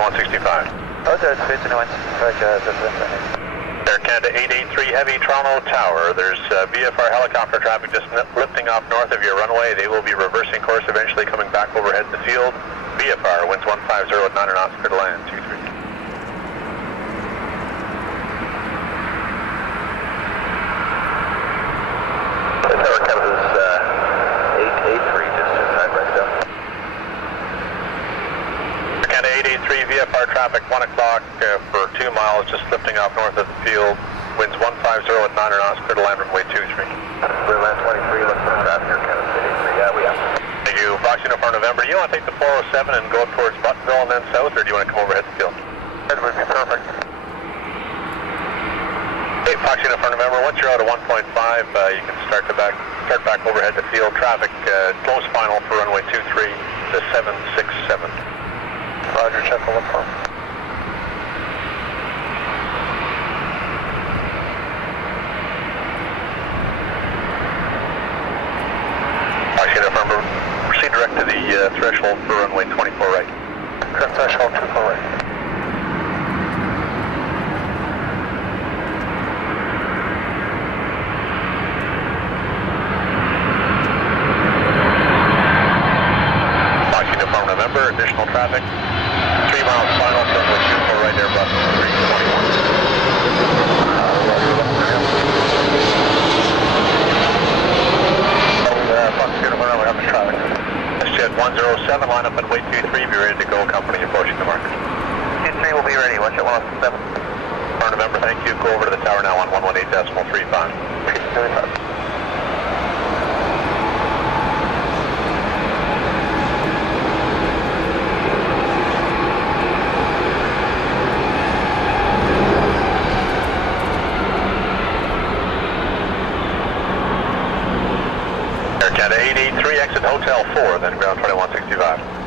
2165. Roger, it's 21. Roger, Air Canada 883 Heavy, Toronto Tower. There's VFR helicopter traffic just lifting off north of your runway. They will be reversing course, eventually coming back overhead the field. VFR, winds 150 at 9 knots, clear to land, 23. Tower Canada's 883, just inside right now. Canada 883 VFR traffic, 1 o'clock for 2 miles, just lifting off north of the field. Winds 150 at 9 knots, clear to land, runway 23. Clear land 23, looking for traffic here, Canada 883. Yeah, we have. Thank you. Fox Uniform November, do you want to take the 407 and go up towards Buttonville and then south, or do you want to come overhead the field? That would be perfect. Okay, Fox Uniform November, once you're out of 1.5, you can start back overhead the field. Traffic, close final for runway 23 to 767. Roger, check the look for. Fox Uniform, proceed direct to the threshold for runway 24 right. Correct threshold 24 right. November, additional traffic, 3 miles final, runway 24 right, Airbus 321. Fox Uniform, we have the traffic. Jet 107, line up at way 23, be ready to go, company approaching the market. 23 will be ready, watch it 107. November, thank you, go over to the tower now on 118.35. 35. Canada 883, exit Hotel 4, then ground 2165.